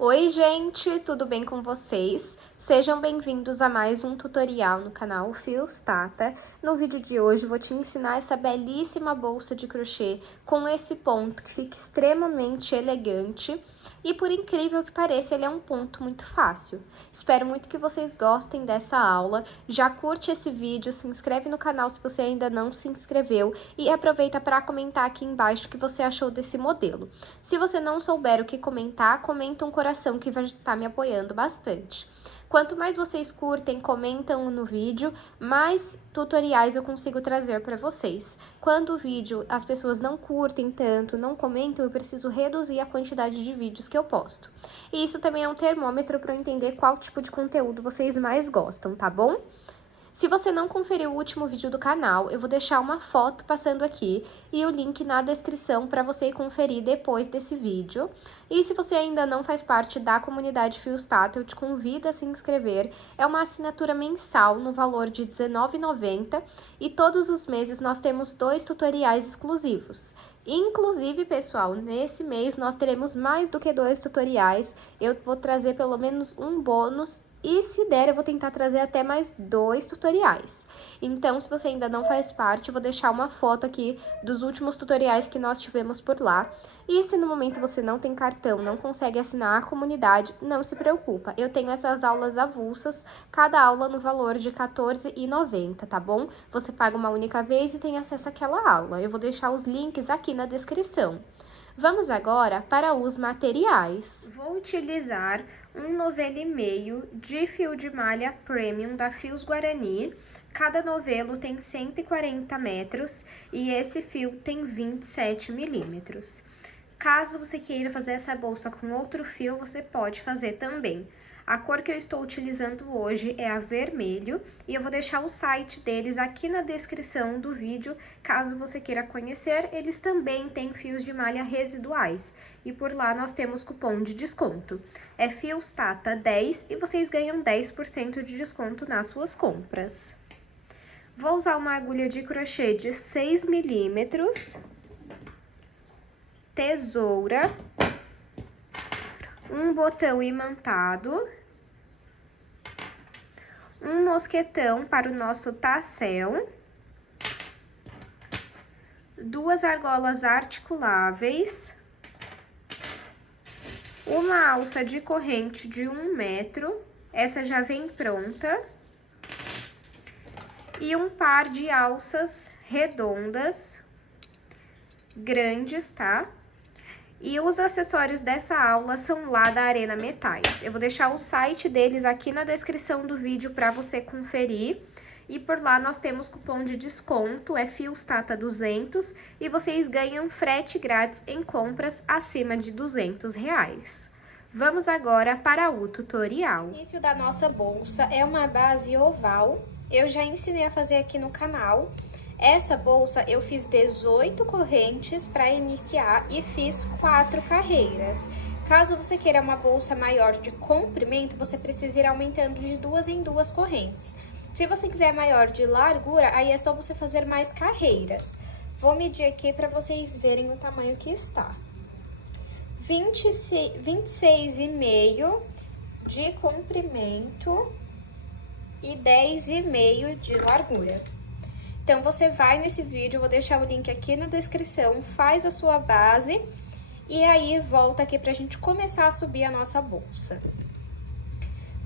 Oi gente, tudo bem com vocês? Sejam bem-vindos a mais um tutorial no canal Fios Tata. No vídeo de hoje vou te ensinar essa belíssima bolsa de crochê com esse ponto que fica extremamente elegante e, por incrível que pareça, ele é um ponto muito fácil. Espero muito que vocês gostem dessa aula. Já curte esse vídeo, se inscreve no canal se você ainda não se inscreveu e aproveita para comentar aqui embaixo o que você achou desse modelo. Se você não souber o que comentar, comenta um coração que vai estar me apoiando bastante. Quanto mais vocês curtem, comentam no vídeo, mais tutoriais eu consigo trazer para vocês. Quando o vídeo as pessoas não curtem tanto, não comentam, eu preciso reduzir a quantidade de vídeos que eu posto. E isso também é um termômetro para eu entender qual tipo de conteúdo vocês mais gostam, tá bom? Se você não conferiu o último vídeo do canal, eu vou deixar uma foto passando aqui e o link na descrição para você conferir depois desse vídeo. E se você ainda não faz parte da comunidade Fios Tata, eu te convido a se inscrever. É uma assinatura mensal no valor de R$19,90 e todos os meses nós temos 2 tutoriais exclusivos. Inclusive, pessoal, nesse mês nós teremos mais do que 2 tutoriais. Eu vou trazer pelo menos um bônus e, se der, eu vou tentar trazer até mais 2 tutoriais. Então, se você ainda não faz parte, eu vou deixar uma foto aqui dos últimos tutoriais que nós tivemos por lá. E se no momento você não tem cartão, não consegue assinar a comunidade, não se preocupa. Eu tenho essas aulas avulsas, cada aula no valor de R$14,90, tá bom? Você paga uma única vez e tem acesso àquela aula. Eu vou deixar os links aqui na descrição. Vamos agora para os materiais. Vou utilizar um novelo e meio de fio de malha premium da Fios Guarani. Cada novelo tem 140 metros e esse fio tem 27 milímetros. Caso você queira fazer essa bolsa com outro fio, você pode fazer também. A cor que eu estou utilizando hoje é a vermelho e eu vou deixar o site deles aqui na descrição do vídeo, caso você queira conhecer. Eles também têm fios de malha residuais e por lá nós temos cupom de desconto. É Fios Tata 10 e vocês ganham 10% de desconto nas suas compras. Vou usar uma agulha de crochê de 6 milímetros, tesoura, um botão imantado, um mosquetão para o nosso tassel, 2 argolas articuláveis, uma alça de corrente de 1 metro, essa já vem pronta, e um par de alças redondas, grandes, tá? E os acessórios dessa aula são lá da Arena Metais. Eu vou deixar o site deles aqui na descrição do vídeo para você conferir. E por lá nós temos cupom de desconto, é Fios Tata 200, e vocês ganham frete grátis em compras acima de R$200. Vamos agora para o tutorial. O início da nossa bolsa é uma base oval. Eu já ensinei a fazer aqui no canal. Essa bolsa eu fiz 18 correntes para iniciar e fiz 4 carreiras. Caso você queira uma bolsa maior de comprimento, você precisa ir aumentando de 2 em 2 correntes. Se você quiser maior de largura, aí é só você fazer mais carreiras. Vou medir aqui para vocês verem o tamanho que está. 26,5 de comprimento e 10,5 de largura. Então, você vai nesse vídeo, eu vou deixar o link aqui na descrição, faz a sua base e aí volta aqui pra gente começar a subir a nossa bolsa.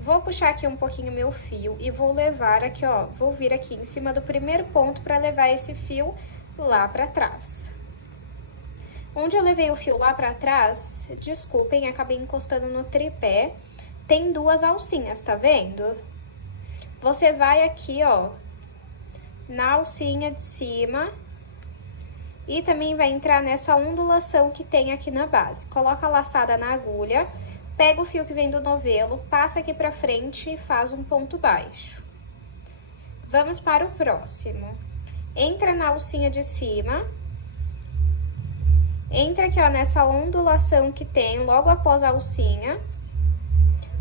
Vou puxar aqui um pouquinho meu fio e vou levar aqui, ó, vou vir aqui em cima do primeiro ponto pra levar esse fio lá pra trás. Onde eu levei o fio lá pra trás, desculpem, acabei encostando no tripé, tem 2 alcinhas, tá vendo? Você vai aqui, ó, na alcinha de cima e também vai entrar nessa ondulação que tem aqui na base. Coloca a laçada na agulha, pega o fio que vem do novelo, passa aqui pra frente e faz um ponto baixo. Vamos para o próximo. Entra na alcinha de cima, entra aqui, ó, nessa ondulação que tem logo após a alcinha,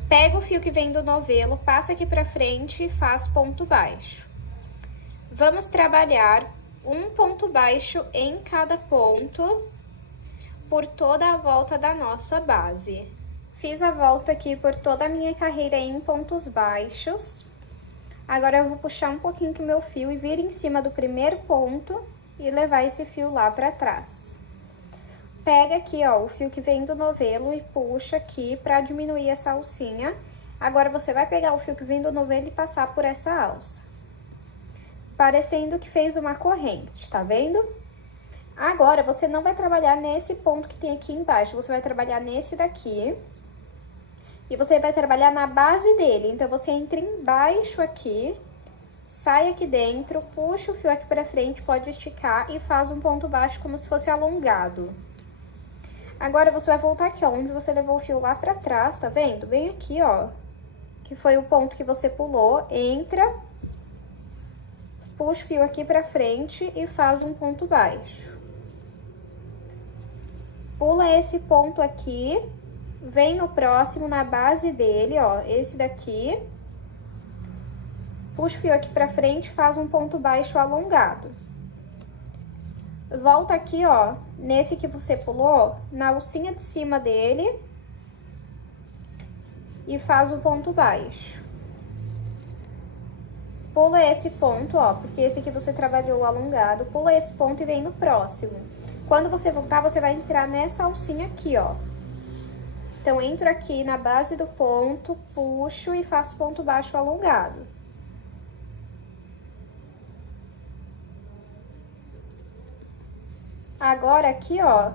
pega o fio que vem do novelo, passa aqui pra frente e faz ponto baixo. Vamos trabalhar um ponto baixo em cada ponto por toda a volta da nossa base. Fiz a volta aqui por toda a minha carreira em pontos baixos. Agora eu vou puxar um pouquinho aqui o meu fio e vir em cima do primeiro ponto e levar esse fio lá pra trás. Pega aqui, ó, o fio que vem do novelo e puxa aqui pra diminuir essa alcinha. Agora você vai pegar o fio que vem do novelo e passar por essa alça. Parecendo que fez uma corrente, tá vendo? Agora, você não vai trabalhar nesse ponto que tem aqui embaixo, você vai trabalhar nesse daqui. E você vai trabalhar na base dele, então você entra embaixo aqui, sai aqui dentro, puxa o fio aqui pra frente, pode esticar e faz um ponto baixo como se fosse alongado. Agora, você vai voltar aqui, ó, onde você levou o fio lá pra trás, tá vendo? Bem aqui, ó, que foi o ponto que você pulou, entra, puxa o fio aqui pra frente e faz um ponto baixo. Pula esse ponto aqui. Vem no próximo, na base dele, ó, esse daqui. Puxa o fio aqui pra frente, faz um ponto baixo alongado. Volta aqui, ó, nesse que você pulou, na alcinha de cima dele. E faz um ponto baixo. Pula esse ponto, ó, porque esse aqui você trabalhou alongado. Pula esse ponto e vem no próximo. Quando você voltar, você vai entrar nessa alcinha aqui, ó. Então, entro aqui na base do ponto, puxo e faço ponto baixo alongado. Agora, aqui, ó,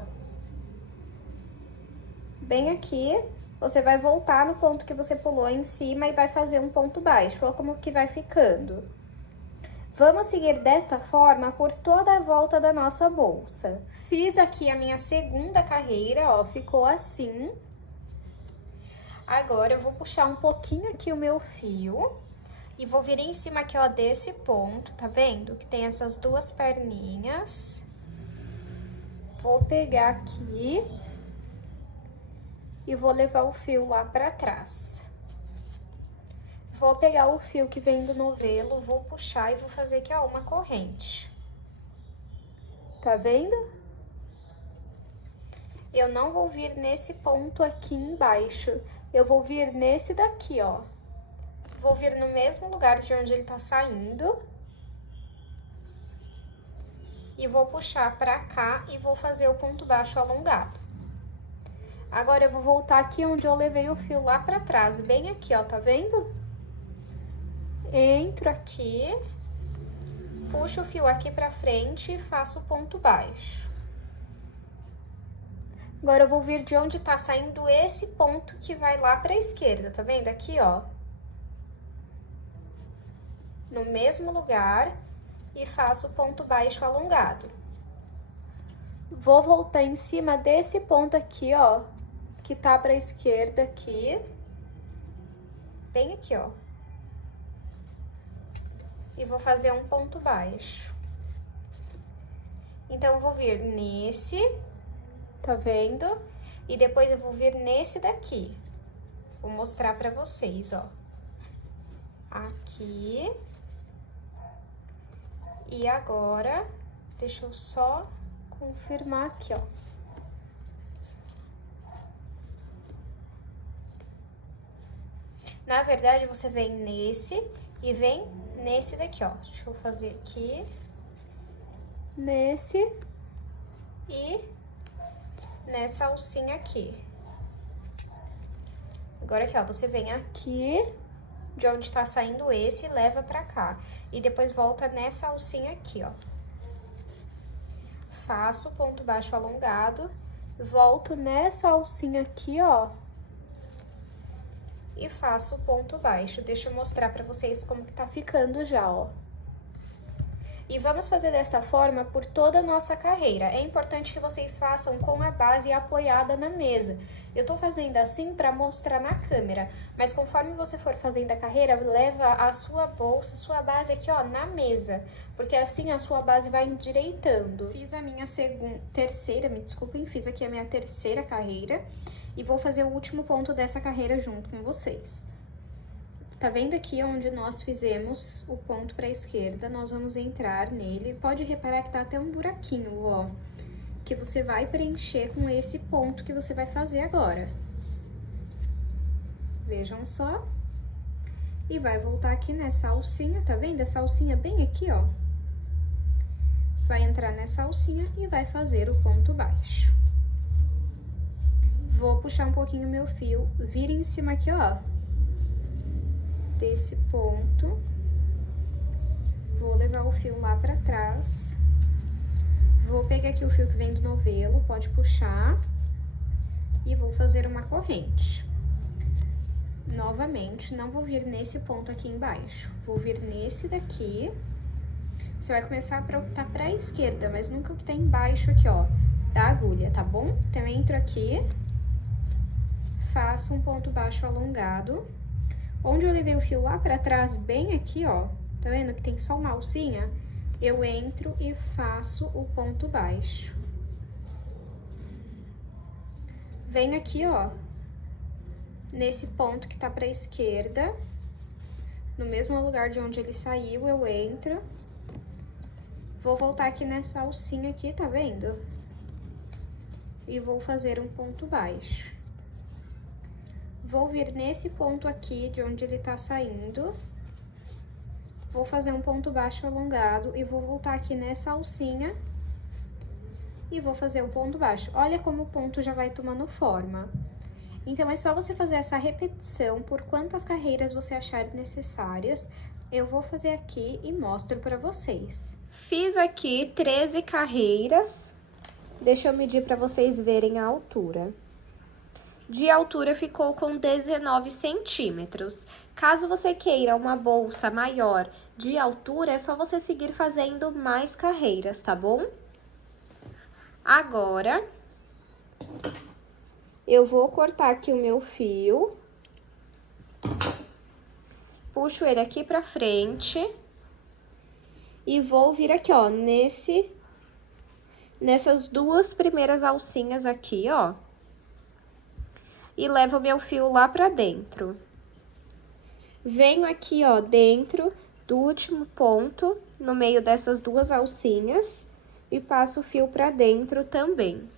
bem aqui, você vai voltar no ponto que você pulou em cima e vai fazer um ponto baixo. Olha como que vai ficando. Vamos seguir desta forma por toda a volta da nossa bolsa. Fiz aqui a minha segunda carreira, ó, ficou assim. Agora, eu vou puxar um pouquinho aqui o meu fio e vou vir em cima aqui, ó, desse ponto, tá vendo? Que tem essas duas perninhas. Vou pegar aqui e vou levar o fio lá pra trás. Vou pegar o fio que vem do novelo, vou puxar e vou fazer aqui, ó, uma corrente. Tá vendo? Eu não vou vir nesse ponto aqui embaixo. Eu vou vir nesse daqui, ó. Vou vir no mesmo lugar de onde ele tá saindo. E vou puxar pra cá e vou fazer o ponto baixo alongado. Agora, eu vou voltar aqui onde eu levei o fio lá pra trás, bem aqui, ó, tá vendo? Entro aqui, puxo o fio aqui pra frente e faço o ponto baixo. Agora, eu vou vir de onde tá saindo esse ponto que vai lá pra esquerda, tá vendo? Aqui, ó. No mesmo lugar e faço o ponto baixo alongado. Vou voltar em cima desse ponto aqui, ó, que tá pra esquerda aqui. Bem aqui, ó. E vou fazer um ponto baixo. Então, eu vou vir nesse... Tá vendo? E depois eu vou vir nesse daqui. Vou mostrar pra vocês, ó. Aqui. E agora, deixa eu só confirmar aqui, ó. Na verdade, você vem nesse e vem nesse daqui, ó. Deixa eu fazer aqui. Nesse e... nessa alcinha aqui. Agora aqui, ó, você vem aqui, de onde tá saindo esse, e leva pra cá. E depois volta nessa alcinha aqui, ó. Faço o ponto baixo alongado, volto nessa alcinha aqui, ó. E faço o ponto baixo. Deixa eu mostrar pra vocês como que tá ficando já, ó. E vamos fazer dessa forma por toda a nossa carreira. É importante que vocês façam com a base apoiada na mesa. Eu tô fazendo assim pra mostrar na câmera, mas conforme você for fazendo a carreira, leva a sua bolsa, sua base aqui, ó, na mesa, porque assim a sua base vai endireitando. Fiz a minha terceira, me desculpem, fiz aqui a minha terceira carreira e vou fazer o último ponto dessa carreira junto com vocês. Tá vendo aqui onde nós fizemos o ponto pra esquerda? Nós vamos entrar nele. Pode reparar que tá até um buraquinho, ó, que você vai preencher com esse ponto que você vai fazer agora. Vejam só. E vai voltar aqui nessa alcinha, tá vendo? Essa alcinha bem aqui, ó. Vai entrar nessa alcinha e vai fazer o ponto baixo. Vou puxar um pouquinho meu fio, vira em cima aqui, ó, desse ponto. Vou levar o fio lá pra trás. Vou pegar aqui o fio que vem do novelo, pode puxar. E vou fazer uma corrente. Novamente, não vou vir nesse ponto aqui embaixo. Vou vir nesse daqui. Você vai começar a apontar pra esquerda, mas nunca o que tá embaixo aqui, ó, da agulha, tá bom? Então, eu entro aqui, faço um ponto baixo alongado. Onde eu levei o fio lá pra trás, bem aqui, ó, tá vendo que tem só uma alcinha? Eu entro e faço o ponto baixo. Venho aqui, ó, nesse ponto que tá pra esquerda, no mesmo lugar de onde ele saiu, eu entro. Vou voltar aqui nessa alcinha aqui, tá vendo? E vou fazer um ponto baixo. Vou vir nesse ponto aqui, de onde ele tá saindo. Vou fazer um ponto baixo alongado e vou voltar aqui nessa alcinha. E vou fazer o ponto baixo. Olha como o ponto já vai tomando forma. Então, é só você fazer essa repetição por quantas carreiras você achar necessárias. Eu vou fazer aqui e mostro pra vocês. Fiz aqui 13 carreiras. Deixa eu medir pra vocês verem a altura. De altura ficou com 19 centímetros. Caso você queira uma bolsa maior de altura, é só você seguir fazendo mais carreiras, tá bom? Agora, eu vou cortar aqui o meu fio. Puxo ele aqui pra frente. E vou vir aqui, ó, nessas duas primeiras alcinhas aqui, ó. E levo meu fio lá pra dentro. Venho aqui, ó, dentro do último ponto, no meio dessas duas alcinhas, e passo o fio pra dentro também.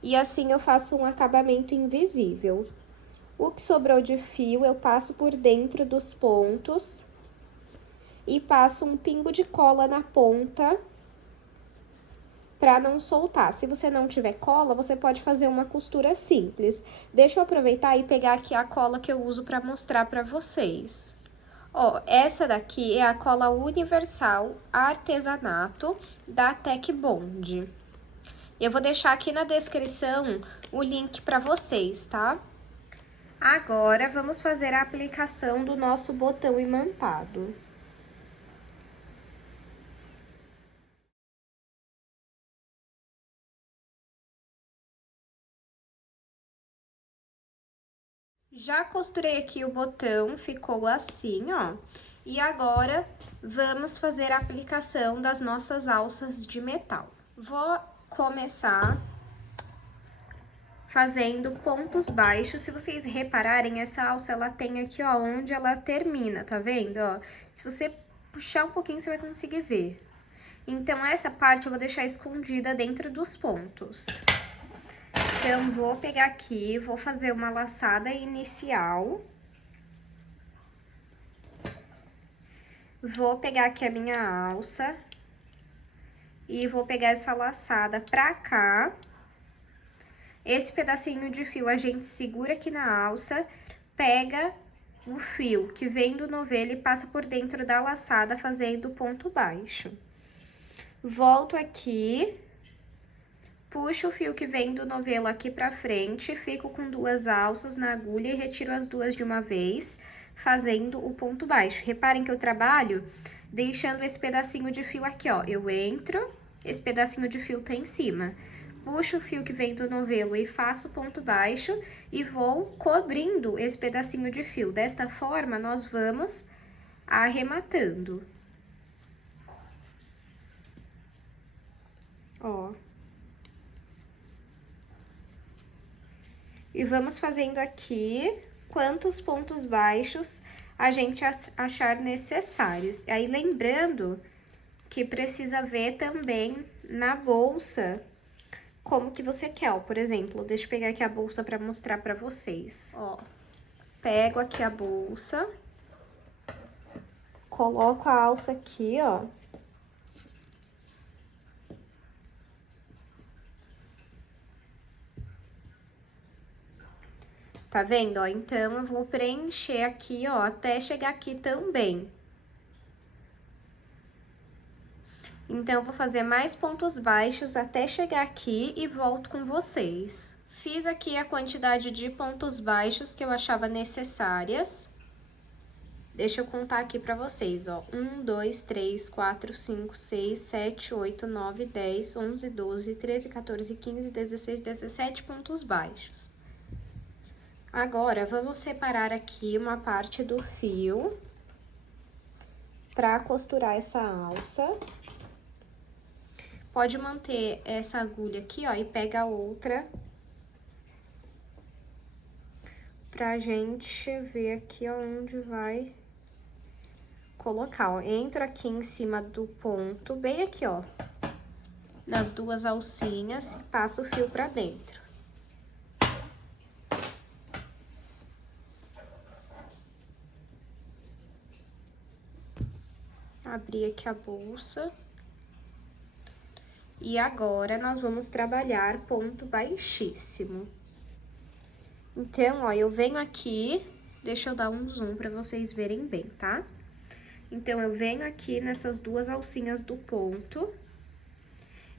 E assim eu faço um acabamento invisível. O que sobrou de fio, eu passo por dentro dos pontos e passo um pingo de cola na ponta para não soltar. Se você não tiver cola, você pode fazer uma costura simples. Deixa eu aproveitar e pegar aqui a cola que eu uso para mostrar para vocês. Ó, essa daqui é a cola universal artesanato da Tec Bond. Eu vou deixar aqui na descrição o link para vocês, tá? Agora, vamos fazer a aplicação do nosso botão imantado. Já costurei aqui o botão, ficou assim, ó. E agora, vamos fazer a aplicação das nossas alças de metal. Vou começar fazendo pontos baixos. Se vocês repararem, essa alça, ela tem aqui, ó, onde ela termina, tá vendo, ó? Se você puxar um pouquinho, você vai conseguir ver. Então, essa parte eu vou deixar escondida dentro dos pontos. Então, vou pegar aqui, vou fazer uma laçada inicial. Vou pegar aqui a minha alça. E vou pegar essa laçada pra cá. Esse pedacinho de fio a gente segura aqui na alça, pega o fio que vem do novelo e passa por dentro da laçada, fazendo ponto baixo. Volto aqui, puxo o fio que vem do novelo aqui pra frente, fico com duas alças na agulha e retiro as duas de uma vez, fazendo o ponto baixo. Reparem que eu trabalho deixando esse pedacinho de fio aqui, ó. Eu entro, esse pedacinho de fio tá em cima. Puxo o fio que vem do novelo e faço ponto baixo e vou cobrindo esse pedacinho de fio. Desta forma, nós vamos arrematando. Ó. E vamos fazendo aqui quantos pontos baixos a gente achar necessários. Aí, lembrando que precisa ver também na bolsa como que você quer, ó. Por exemplo, deixa eu pegar aqui a bolsa pra mostrar pra vocês, ó. Pego aqui a bolsa, coloco a alça aqui, ó. Tá vendo, ó? Então, eu vou preencher aqui, ó, até chegar aqui também. Então, eu vou fazer mais pontos baixos até chegar aqui e volto com vocês. Fiz aqui a quantidade de pontos baixos que eu achava necessárias. Deixa eu contar aqui pra vocês, ó. 1, 2, 3, 4, 5, 6, 7, 8, 9, 10, 11, 12, 13, 14, 15, 16, 17 pontos baixos. Agora, vamos separar aqui uma parte do fio pra costurar essa alça. Pode manter essa agulha aqui, ó, e pega a outra pra gente ver aqui onde vai colocar, ó. Entro aqui em cima do ponto, bem aqui, ó, nas duas alcinhas, e passo o fio pra dentro. Abri aqui a bolsa. E agora, nós vamos trabalhar ponto baixíssimo. Então, ó, eu venho aqui, deixa eu dar um zoom pra vocês verem bem, tá? Então, eu venho aqui nessas duas alcinhas do ponto,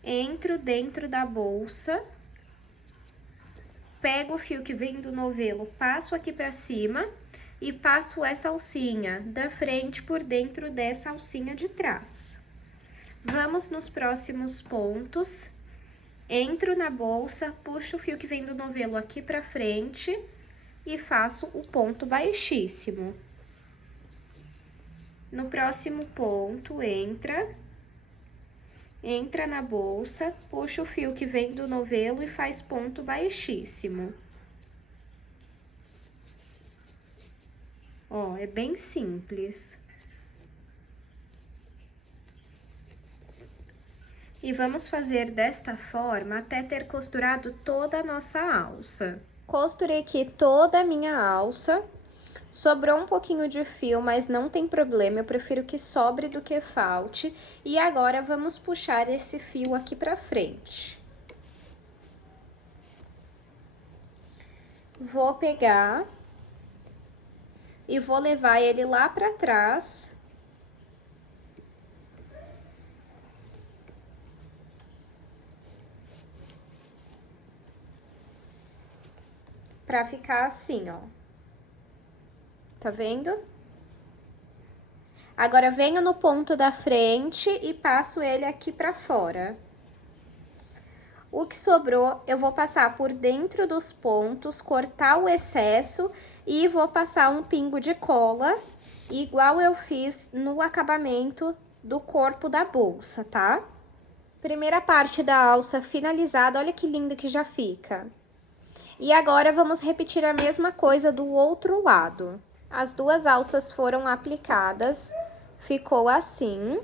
entro dentro da bolsa, pego o fio que vem do novelo, passo aqui pra cima e passo essa alcinha da frente por dentro dessa alcinha de trás. Vamos nos próximos pontos, entro na bolsa, puxo o fio que vem do novelo aqui pra frente e faço o ponto baixíssimo. No próximo ponto, entra na bolsa, puxa o fio que vem do novelo e faz ponto baixíssimo. Ó, é bem simples. E vamos fazer desta forma até ter costurado toda a nossa alça. Costurei aqui toda a minha alça. Sobrou um pouquinho de fio, mas não tem problema, eu prefiro que sobre do que falte. E agora, vamos puxar esse fio aqui pra frente. Vou pegar e vou levar ele lá pra trás. Pra ficar assim, ó. Tá vendo? Agora, venho no ponto da frente e passo ele aqui pra fora. O que sobrou, eu vou passar por dentro dos pontos, cortar o excesso e vou passar um pingo de cola, igual eu fiz no acabamento do corpo da bolsa, tá? Primeira parte da alça finalizada, olha que lindo que já fica. E agora, vamos repetir a mesma coisa do outro lado. As duas alças foram aplicadas, ficou assim.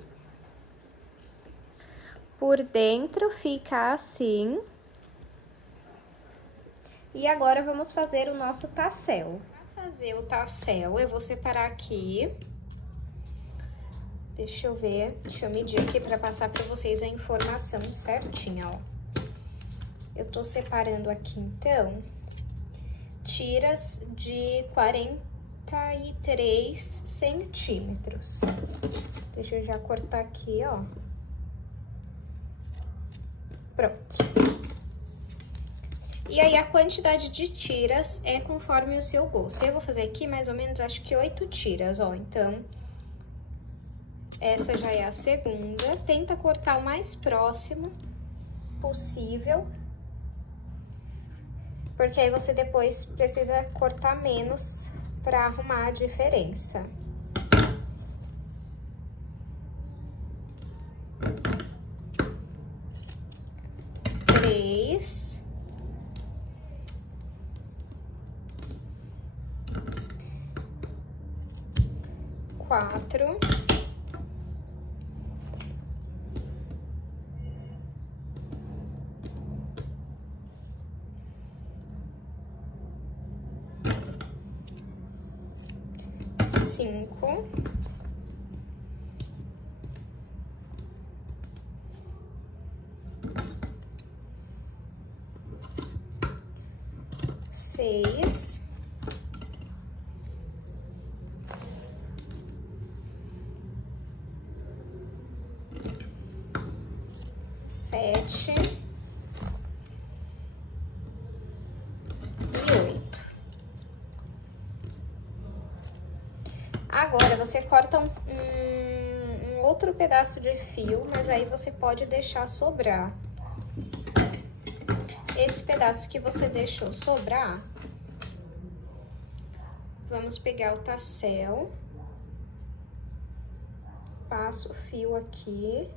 Por dentro fica assim. E agora, vamos fazer o nosso tassel. Para fazer o tassel, eu vou separar aqui. Deixa eu ver, deixa eu medir aqui para passar para vocês a informação certinha, ó. Eu tô separando aqui, então, tiras de 43 centímetros. Deixa eu já cortar aqui, ó. Pronto. E aí, a quantidade de tiras é conforme o seu gosto. Eu vou fazer aqui mais ou menos, acho que 8 tiras, ó. Então, essa já é a segunda. Tenta cortar o mais próximo possível, porque aí você depois precisa cortar menos para arrumar a diferença. Três. Quatro. 5, 6, 7 e 8. Agora, você corta um outro pedaço de fio, mas aí você pode deixar sobrar. Esse pedaço que você deixou sobrar, vamos pegar o tassel, passo o fio aqui.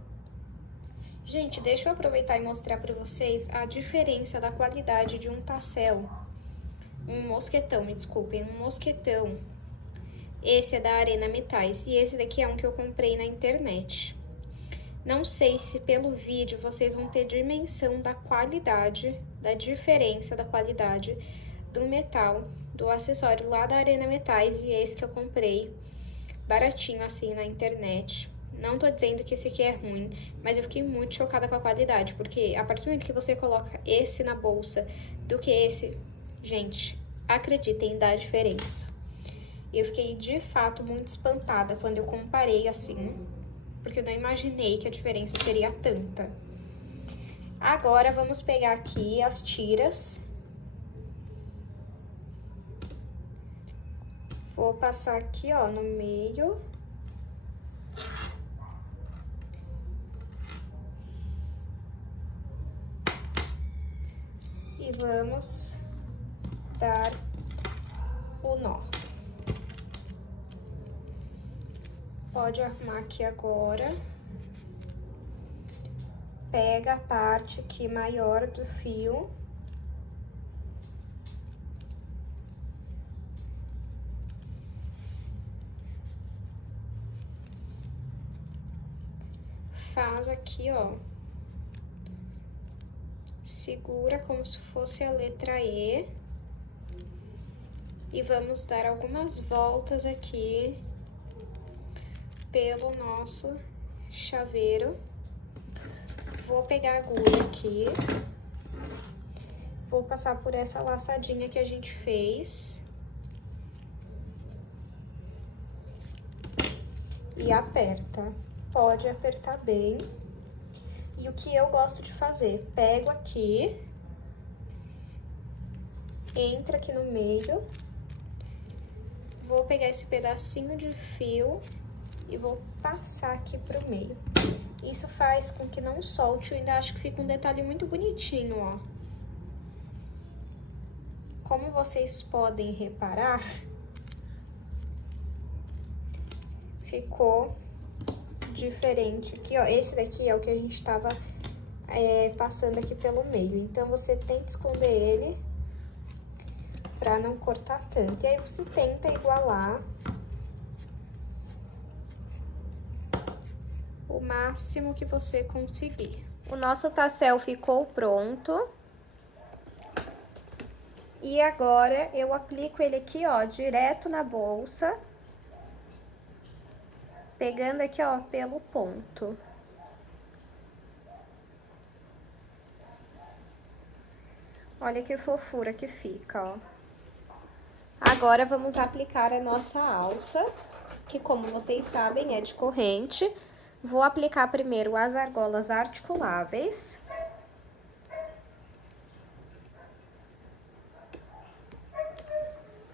Gente, deixa eu aproveitar e mostrar pra vocês a diferença da qualidade de um tassel. Um mosquetão, me desculpem, um mosquetão. Esse é da Arena Metais e esse daqui é um que eu comprei na internet. Não sei se pelo vídeo vocês vão ter dimensão da qualidade, da diferença da qualidade do metal, do acessório lá da Arena Metais e esse que eu comprei baratinho assim na internet. Não tô dizendo que esse aqui é ruim, mas eu fiquei muito chocada com a qualidade, porque a partir do momento que você coloca esse na bolsa do que esse, gente, acreditem, dá diferença. Eu fiquei de fato muito espantada quando eu comparei assim, porque eu não imaginei que a diferença seria tanta. Agora, vamos pegar aqui as tiras. Vou passar aqui, ó, no meio. E vamos dar o nó. Pode arrumar aqui agora. Pega a parte aqui maior do fio. Faz aqui, ó. Segura como se fosse a letra E. E vamos dar algumas voltas aqui pelo nosso chaveiro. Vou pegar a agulha aqui. Vou passar por essa laçadinha que a gente fez. E aperta. Pode apertar bem. E o que eu gosto de fazer? Pego aqui. Entra aqui no meio. Vou pegar esse pedacinho de fio e vou passar aqui pro meio. Isso faz com que não solte, eu ainda acho que fica um detalhe muito bonitinho, ó. Como vocês podem reparar, ficou diferente aqui, ó. Esse daqui é o que a gente tava passando aqui pelo meio. Então, você tenta esconder ele pra não cortar tanto. E aí, você tenta igualar o máximo que você conseguir. O nosso tassel ficou pronto. E agora, eu aplico ele aqui, ó, direto na bolsa. Pegando aqui, ó, pelo ponto. Olha que fofura que fica, ó. Agora, vamos aplicar a nossa alça, que como vocês sabem, é de corrente. Vou aplicar primeiro as argolas articuláveis.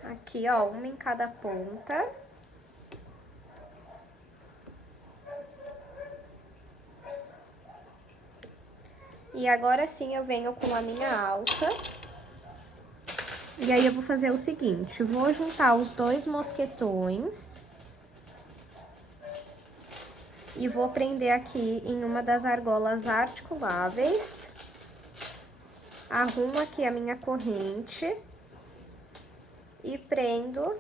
Aqui, ó, uma em cada ponta. E agora sim eu venho com a minha alça. E aí eu vou fazer o seguinte, vou juntar os dois mosquetões. E vou prender aqui em uma das argolas articuláveis. Arrumo aqui a minha corrente. E prendo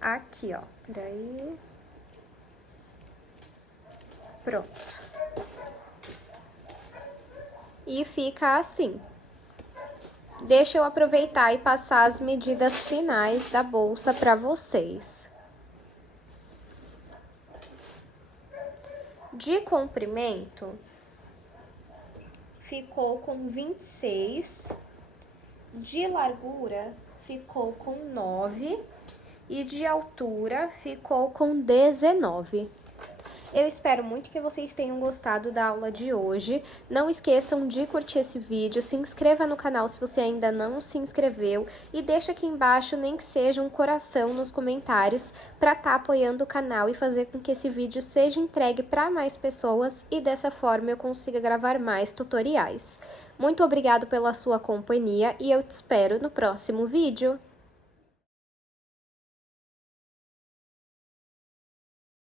aqui, ó. Peraí. Pronto. E fica assim. Deixa eu aproveitar e passar as medidas finais da bolsa para vocês. De comprimento, ficou com 26, de largura ficou com 9 e de altura ficou com 19. Eu espero muito que vocês tenham gostado da aula de hoje. Não esqueçam de curtir esse vídeo, se inscreva no canal se você ainda não se inscreveu e deixa aqui embaixo nem que seja um coração nos comentários para estar apoiando o canal e fazer com que esse vídeo seja entregue para mais pessoas e dessa forma eu consiga gravar mais tutoriais. Muito obrigado pela sua companhia e eu te espero no próximo vídeo.